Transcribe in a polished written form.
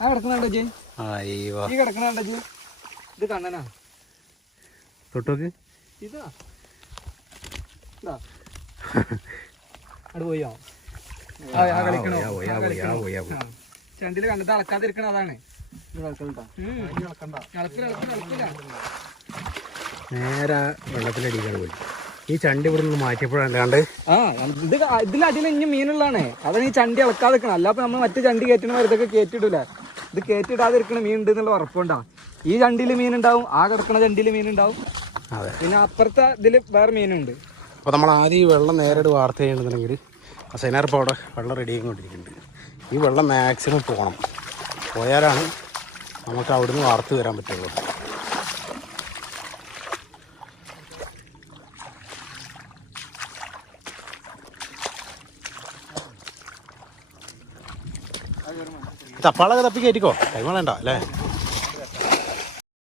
ആ കിടക്കണ ജി ഈ കിടക്കണ ജി ഇത് കണ്ണനാ തൊട്ടോക്ക് ഇതാ അവിടെ പോയോ കളിക്കണോ ചണ്ടില് കണ്ടിട്ട് അളക്കാതിരിക്കണ അതാണ് നേരെ വെള്ളത്തിലടിക്കാണ് പോയി. ഈ ചണ്ടി ഇവിടെ നിന്ന് മാറ്റിയപ്പോഴല്ലാണ്ട് ഇതിലടിയിൽ ഇനി മീനുള്ളതാണ്. അതാണ് ഈ ചണ്ടി ഇളക്കാതെ നിൽക്കണം. അല്ലാതെ നമ്മൾ മറ്റു ചണ്ടി കയറ്റണ ഇതൊക്കെ കയറ്റിയിടൂല. ഇത് കയറ്റിയിടാതിരിക്കണ മീൻ ഉണ്ട് എന്നുള്ള ഉറപ്പുണ്ടാവും. ഈ ചണ്ടിയിൽ മീനുണ്ടാവും, ആ കിടക്കണ ചണ്ടിയിൽ മീനുണ്ടാവും. അതെ, പിന്നെ അപ്പുറത്തെ ഇതിൽ വേറെ മീനുണ്ട്. അപ്പോൾ നമ്മൾ ആദ്യം ഈ വെള്ളം നേരിട്ട് വാർത്ത ചെയ്യണമെന്നുണ്ടെങ്കിൽ സൈനാറിപ്പോൾ അവിടെ വെള്ളം റെഡി ആയിക്കൊണ്ടിരിക്കുന്നുണ്ട്. ഈ വെള്ളം മാക്സിമം പോകണം, പോയാലാണ് നമുക്ക് അവിടുന്ന് വാർത്ത് വരാൻ പറ്റുള്ളൂ. തപ്പാളൊക്കെ തപ്പി കയറ്റിക്കോ, കൈമളണ്ട അല്ലേ?